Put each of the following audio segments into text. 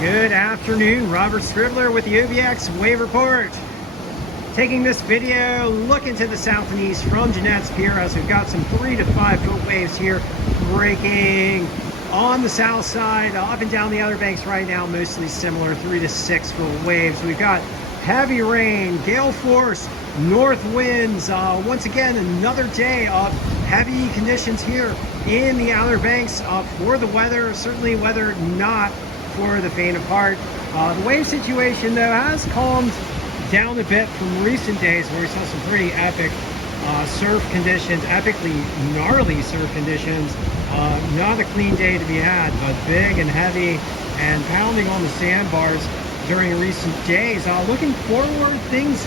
Good afternoon, Robert Scribbler with the OBX Wave Report. Taking this video, looking to the south and east from Jeanette's Pier as we've got some 3 to 5 foot waves here breaking on the south side, up and down the Outer Banks right now, mostly similar 3 to 6 foot waves. We've got heavy rain, gale force, north winds. Once again, another day of heavy conditions here in the Outer Banks for the weather. Certainly weather not for the faint of heart. The wave situation though has calmed down a bit from recent days where we saw some pretty epic surf conditions, epically gnarly surf conditions. Not a clean day to be had, but big and heavy and pounding on the sandbars during recent days. Looking forward, things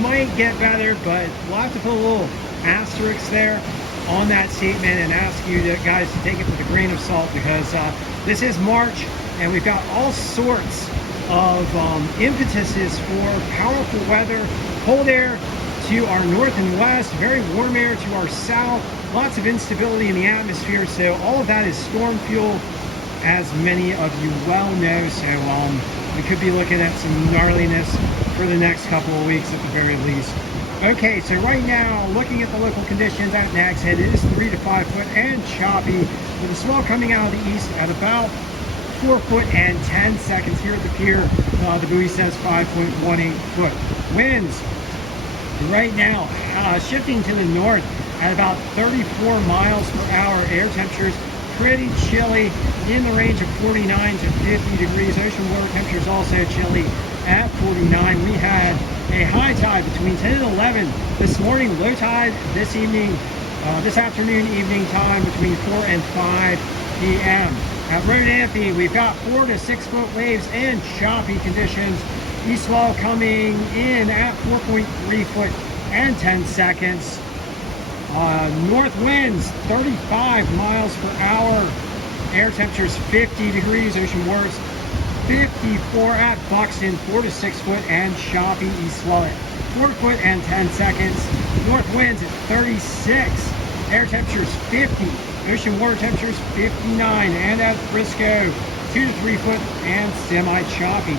might get better, but we'll have to put a little asterisk there on that statement and ask you guys to take it with a grain of salt, because this is March and we've got all sorts of impetuses for powerful weather, cold air to our north and west, very warm air to our south, lots of instability in the atmosphere. So all of that is storm fuel, as many of you well know. So we could be looking at some gnarliness for the next couple of weeks at the very least. Okay, so right now, looking at the local conditions at Nags Head, it is 3 to 5 foot and choppy, with a swell coming out of the east at about 4 foot and 10 seconds here at the pier. The buoy says 5.18 foot. Winds right now shifting to the north at about 34 miles per hour. Air temperatures pretty chilly in the range of 49 to 50 degrees. Ocean water temperatures also chilly at 49. We had a high tide between 10 and 11 this morning, low tide this evening, this afternoon, evening time between 4 and 5 p.m. At Rodanthe, we've got 4 to 6 foot waves and choppy conditions. East swell coming in at 4.3 foot and 10 seconds. North winds 35 miles per hour. Air temperatures 50 degrees. Ocean waters 54 at Buxton, 4 to 6 foot and choppy. East swell at 4 foot and 10 seconds. North winds at 36. Air temperatures 50. Ocean water temperatures 59. And at Frisco, 2 to 3 foot and semi-choppy.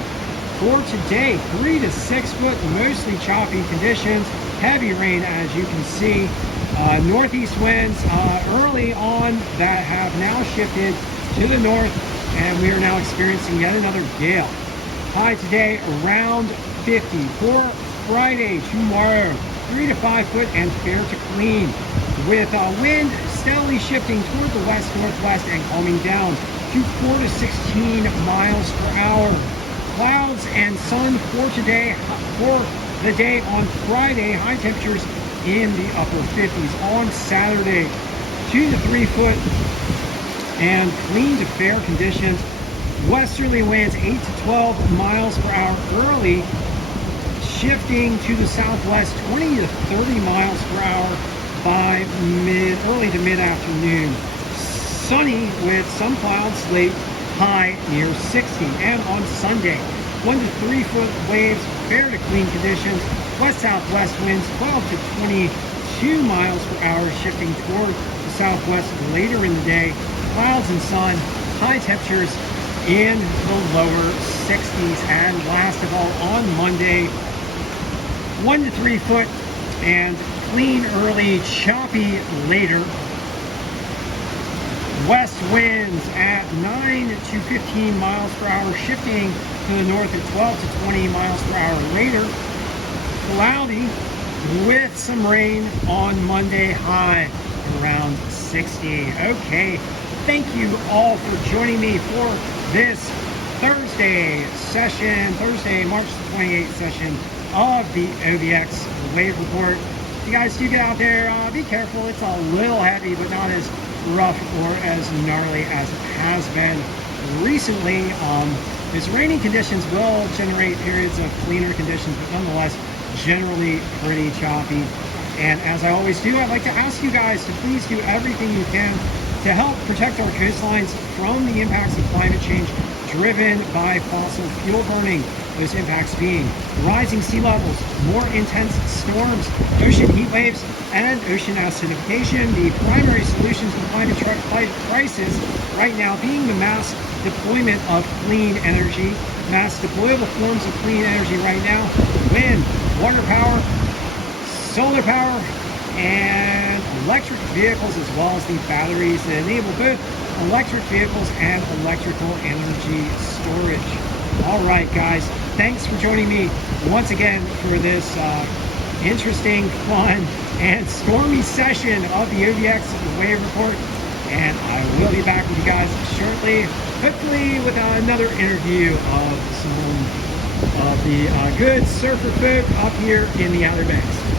For today, 3 to 6 foot, mostly choppy conditions. Heavy rain, as you can see. Northeast winds early on that have now shifted to the north, and we are now experiencing yet another gale. High today around 50. For Friday, tomorrow, 3 to 5 foot and fair to clean, with wind steadily shifting toward the west-northwest and calming down to 4 to 16 miles per hour. Clouds and sun for today. For the day on Friday, high temperatures in the upper 50s. On Saturday, 2 to 3 foot and clean to fair conditions. Westerly winds 8 to 12 miles per hour early, shifting to the southwest 20 to 30 miles per hour by early to mid-afternoon. Sunny with some clouds late, high near 60. And on Sunday, 1 to 3 foot waves, fair to clean conditions. West-southwest winds 12 to 22 miles per hour, shifting toward the southwest later in the day. Clouds and sun, high temperatures in the lower 60s. And last of all, on Monday, 1 to 3 foot and clean early, choppy later. West winds at 9 to 15 miles per hour, shifting to the north at 12 to 20 miles per hour later. Cloudy with some rain on Monday, high around 60. Okay, thank you all for joining me for this Thursday session, Thursday, March 28th session of the OBX Wave Report. You guys do get out there, be careful. It's a little heavy, but not as rough or as gnarly as it has been recently. These rainy conditions will generate periods of cleaner conditions, but nonetheless, generally pretty choppy. And as I always do, I'd like to ask you guys to please do everything you can to help protect our coastlines from the impacts of climate change driven by fossil fuel burning. Those impacts being rising sea levels, more intense storms, ocean heat waves, and ocean acidification. The primary solutions to the climate crisis right now being the mass deployment of clean energy. Mass deployable forms of clean energy right now: wind, water power, solar power, and electric vehicles, as well as the batteries that enable both electric vehicles and electrical energy storage. All right, guys, thanks for joining me once again for this interesting, fun, and stormy session of the OBX Wave Report. And I will be back with you guys shortly, hopefully with another interview of some of the good surfer folk up here in the Outer Banks.